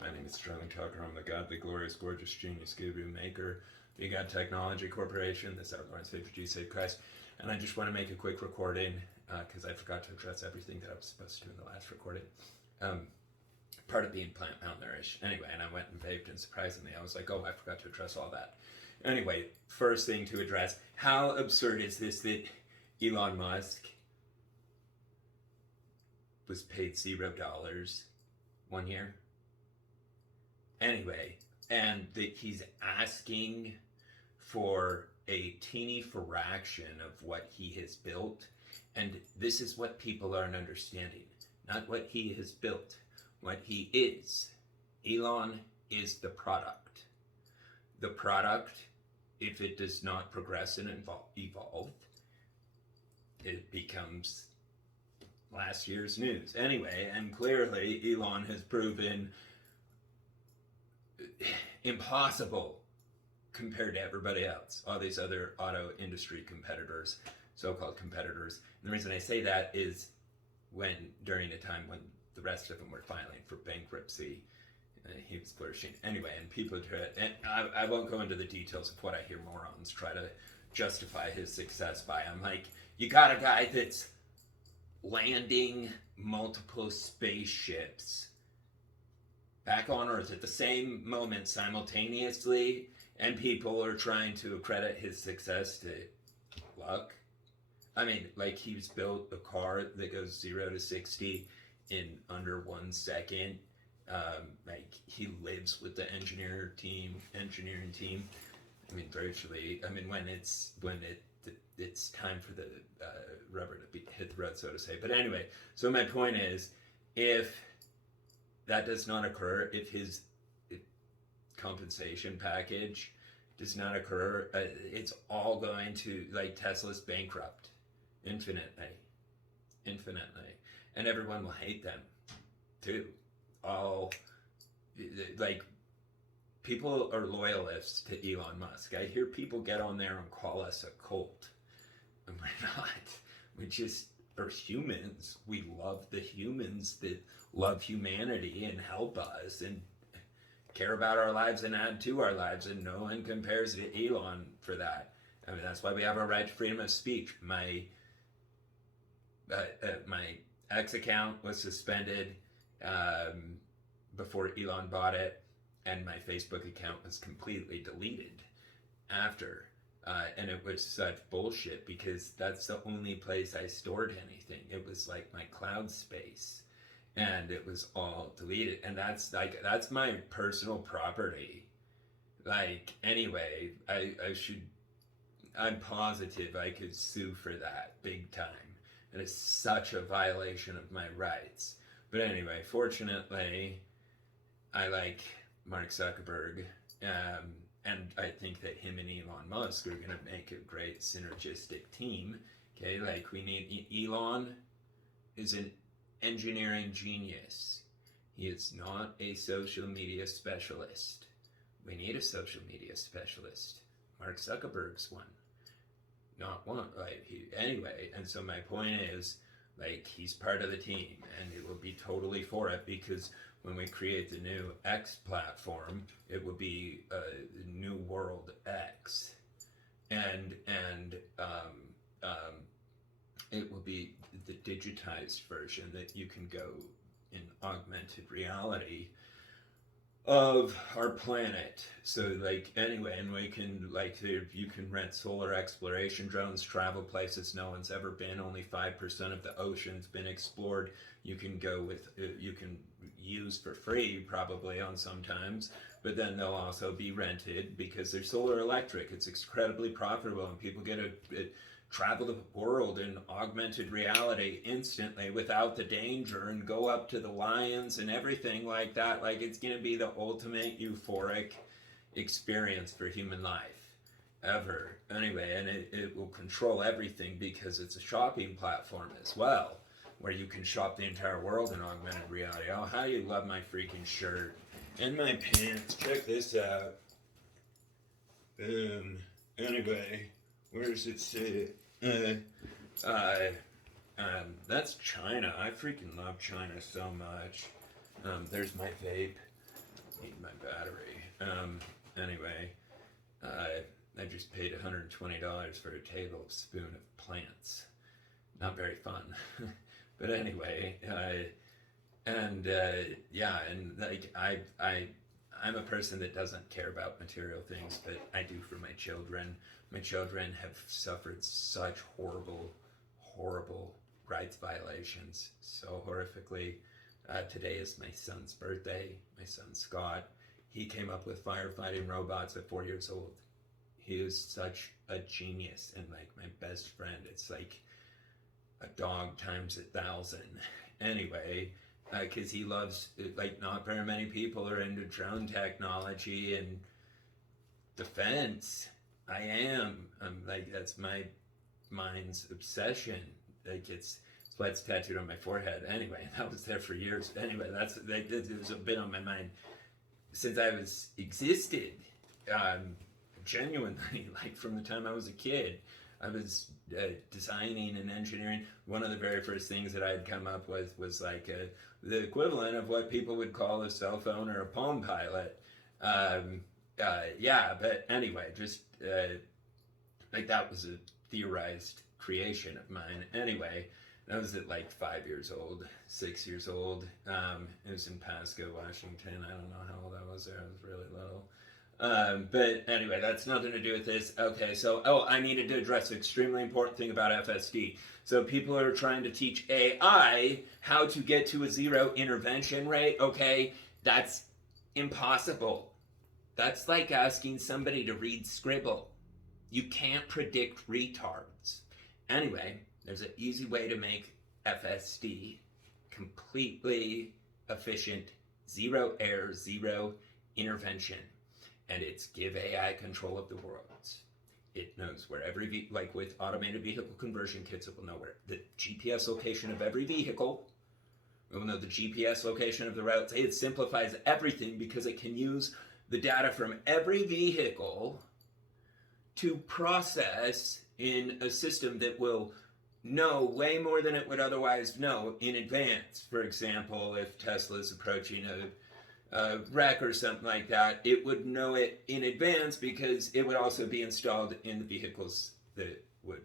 My name is Sterling Tucker. I'm the God, the glorious, gorgeous, genius, guru, maker, the God Technology Corporation. This is our Lord's favorite G Save Christ. And I just want to make a quick recording because I forgot to address everything that I was supposed to do in the last recording. Part of being plant malnourished. Anyway, and I went and vaped, and surprisingly, I was like, oh, I forgot to address all that. Anyway, first thing to address, how absurd is this that Elon Musk was paid $0 1 year? Anyway, and that he's asking for a teeny fraction of what he has built. And this is what people aren't understanding. Not what he has built. What he is. Elon is the product. The product, if it does not progress and evolve, it becomes last year's news. Anyway, and clearly Elon has proven impossible compared to everybody else, all these other auto industry competitors, so-called competitors. And the reason I say that is during a time when the rest of them were filing for bankruptcy, he was flourishing. Anyway, and people try, and I won't go into the details of what I hear morons try to justify his success by. I'm like, you got a guy that's landing multiple spaceships back on Earth at the same moment simultaneously, and people are trying to accredit his success to luck. I mean, like, he's built a car that goes 0 to 60 in under 1 second. Like, he lives with the engineering team. I mean, virtually. I mean, when it's time for the rubber to hit the road, so to say. But anyway, so my point is, if that does not occur, if his compensation package does not occur, it's all going to, like, Tesla's bankrupt infinitely, and everyone will hate them too. All, like, people are loyalists to Elon Musk. I hear people get on there and call us a cult, and we're not. We just are humans. We love the humans that love humanity and help us and care about our lives and add to our lives, and no one compares to Elon for that. I mean, that's why we have our right to freedom of speech. My X account was suspended before Elon bought it, and my Facebook account was completely deleted after. And it was such bullshit because that's the only place I stored anything. It was like my cloud space, and it was all deleted. And that's my personal property. Like, anyway, I'm positive I could sue for that big time. And it's such a violation of my rights. But anyway, fortunately, I like Mark Zuckerberg, and I think that him and Elon Musk are going to make a great synergistic team. Okay, like, we need, Elon is an engineering genius. He is not a social media specialist. We need a social media specialist. Mark Zuckerberg's one. Not one. Like, anyway, and so my point is, like, he's part of the team, and it will be totally for it, because when we create the new X platform, it will be New World X, and it will be the digitized version that you can go in augmented reality of our planet. So, like, anyway, and we can, like, you can rent solar exploration drones, travel places no one's ever been. Only 5% of the ocean's been explored. You can go with, you can use for free probably on sometimes, but then they'll also be rented because they're solar electric. It's incredibly profitable, and people get to travel the world in augmented reality instantly without the danger, and go up to the lions and everything like that. Like, it's going to be the ultimate euphoric experience for human life ever. Anyway, and it will control everything because it's a shopping platform as well, where you can shop the entire world in augmented reality. Oh, how do you love my freaking shirt and my pants? Check this out. Boom. Anyway, where does it say? That's China. I freaking love China so much. There's my vape. Need my battery. Anyway, I just paid $120 for a tablespoon of plants. Not very fun. But anyway, yeah, and like I'm a person that doesn't care about material things, but I do for my children. My children have suffered such horrible, horrible rights violations, so horrifically. Today is my son's birthday, my son Scott. He came up with firefighting robots at 4 years old. He is such a genius and like my best friend. It's like a dog times 1,000. Anyway, because he loves, like not very many people are into drone technology and defense. I'm like, that's my mind's obsession. Like it's why it's tattooed on my forehead. Anyway, that was there for years. Anyway, it was a bit on my mind since I was existed. Genuinely, like from the time I was a kid, I was designing and engineering. One of the very first things that I had come up with was like the equivalent of what people would call a cell phone or a Palm Pilot. Yeah, but anyway, just like that was a theorized creation of mine. Anyway, I was at like 5 years old, 6 years old. It was in Pasco, Washington. I don't know how old I was there. I was really little. But anyway, that's nothing to do with this. Okay, so, I needed to address an extremely important thing about FSD. So people are trying to teach AI how to get to a zero intervention rate. Okay, that's impossible. That's like asking somebody to read Scribble. You can't predict retards. Anyway, there's an easy way to make FSD completely efficient, zero error, zero intervention. And it's give AI control of the worlds. It knows where every, like with automated vehicle conversion kits, it will know where the GPS location of every vehicle. It will know the GPS location of the routes. It simplifies everything because it can use the data from every vehicle to process in a system that will know way more than it would otherwise know in advance. For example, if Tesla's approaching a wreck or something like that, it would know it in advance because it would also be installed in the vehicles that would,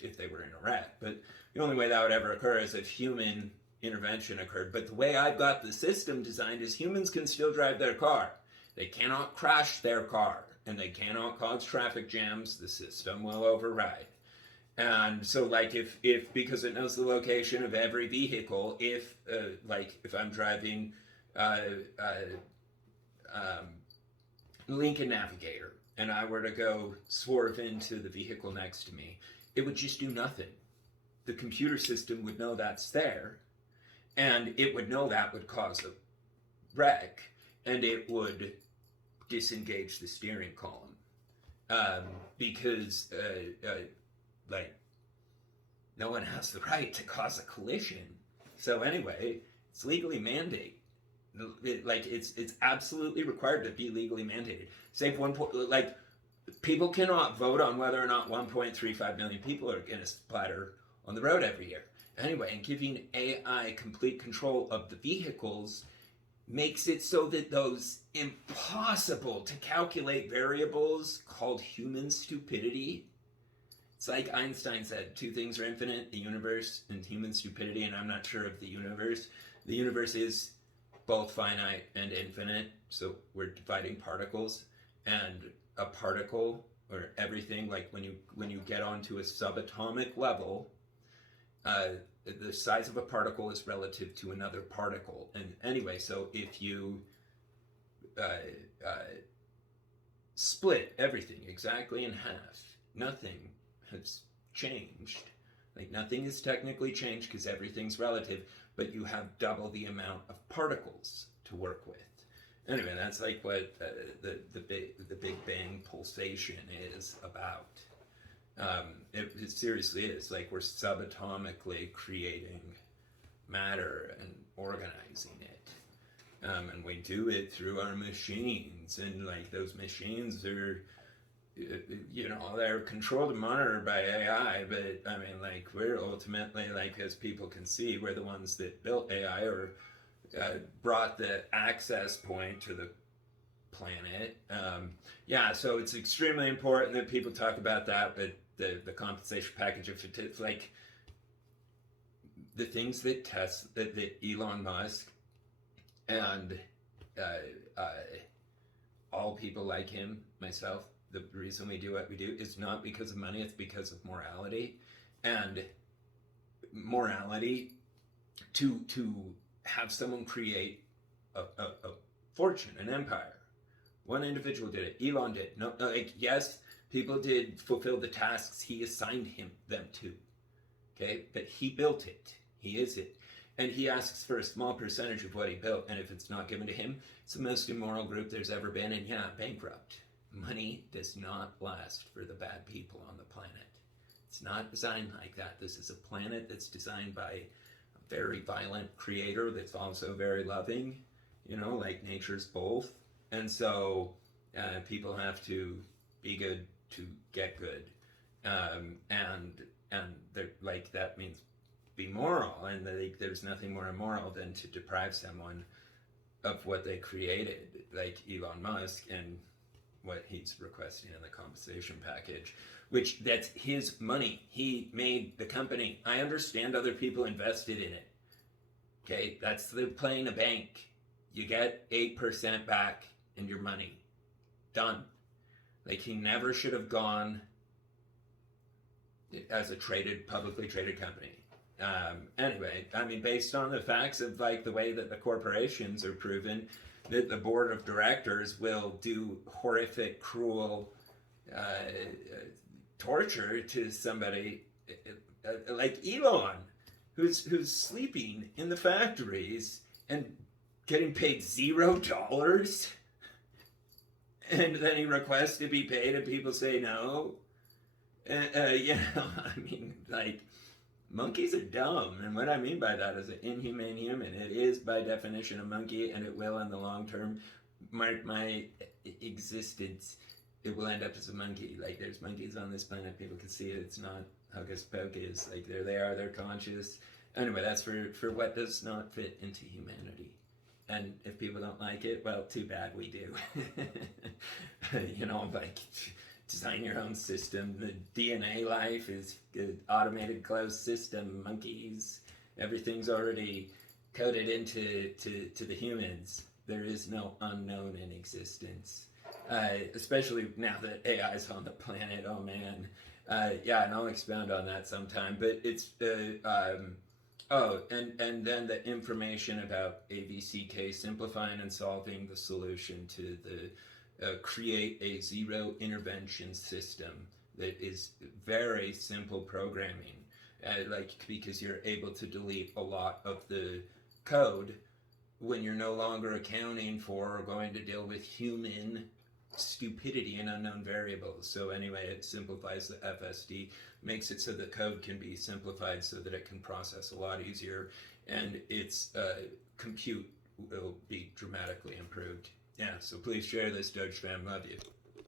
if they were in a wreck. But the only way that would ever occur is if human intervention occurred. But the way I've got the system designed is humans can still drive their car. They cannot crash their car and they cannot cause traffic jams. The system will override. And so like if because it knows the location of every vehicle, if I'm driving Lincoln Navigator and I were to go swerve into the vehicle next to me, it would just do nothing. The computer system would know that's there, and it would know that would cause a wreck, and it would disengage the steering column because like no one has the right to cause a collision. So anyway, it's legally mandated. Like it's absolutely required to be legally mandated. Say like people cannot vote on whether or not 1.35 million people are going to splatter on the road every year. Anyway, and giving AI complete control of the vehicles makes it so that those impossible to calculate variables called human stupidity. It's like Einstein said, two things are infinite, the universe and human stupidity, and I'm not sure of the universe. The universe is both finite and infinite, so we're dividing particles, and a particle, or everything, like when you get onto a subatomic level, the size of a particle is relative to another particle. And anyway, so if you split everything exactly in half, nothing has changed. Like nothing is technically changed because everything's relative, but you have double the amount of particles to work with. Anyway, that's like what the Big Bang pulsation is about. It seriously is. Like we're subatomically creating matter and organizing it. And we do it through our machines. And like those machines are, they're controlled and monitored by AI, but I mean, like we're ultimately, like as people can see, we're the ones that built AI, or brought the access point to the planet. Yeah, so it's extremely important that people talk about that, but the compensation package, if it's like the things that that Elon Musk and all people like him, myself, the reason we do what we do is not because of money, it's because of morality. And morality to have someone create a fortune, an empire. One individual did it. Elon did. No, like, yes, people did fulfill the tasks he assigned them to. Okay, but he built it. He is it. And he asks for a small percentage of what he built, and if it's not given to him, it's the most immoral group there's ever been, and yeah, bankrupt. Money does not last for the bad people on the planet. It's not designed like that. This is a planet that's designed by a very violent creator that's also very loving, like nature's both. And so people have to be good to get good. And they're like, that means be moral, and there's nothing more immoral than to deprive someone of what they created, like Elon Musk and what he's requesting in the compensation package, which that's his money. He made the company. I understand other people invested in it. Okay, that's the playing a bank. You get 8% back in your money. Done. Like, he never should have gone as a publicly traded company. Anyway, I mean, based on the facts of like the way that the corporations are proven, that the board of directors will do horrific, cruel torture to somebody like Elon, who's sleeping in the factories and getting paid $0, and then he requests to be paid, and people say no. I mean, like, monkeys are dumb, and what I mean by that is an inhumane human. It is by definition a monkey, and it will in the long term. My existence, it will end up as a monkey. Like, there's monkeys on this planet, people can see it. It's not hocus pocus. Like, there they are, they're conscious. Anyway, that's for what does not fit into humanity. And if people don't like it, well, too bad, we do. Like, design your own system. The DNA life is an automated closed system. Monkeys, everything's already coded into the humans. There is no unknown in existence. Especially now that AI is on the planet. Oh man. Yeah, and I'll expound on that sometime. But it's and then the information about AVCK, simplifying and solving the solution to the create a zero intervention system that is very simple programming, because you're able to delete a lot of the code when you're no longer accounting for or going to deal with human stupidity and unknown variables. So anyway, it simplifies the FSD, makes it so the code can be simplified so that it can process a lot easier, and its compute will be dramatically improved. Yeah, so please share this, Doge fam. Love you.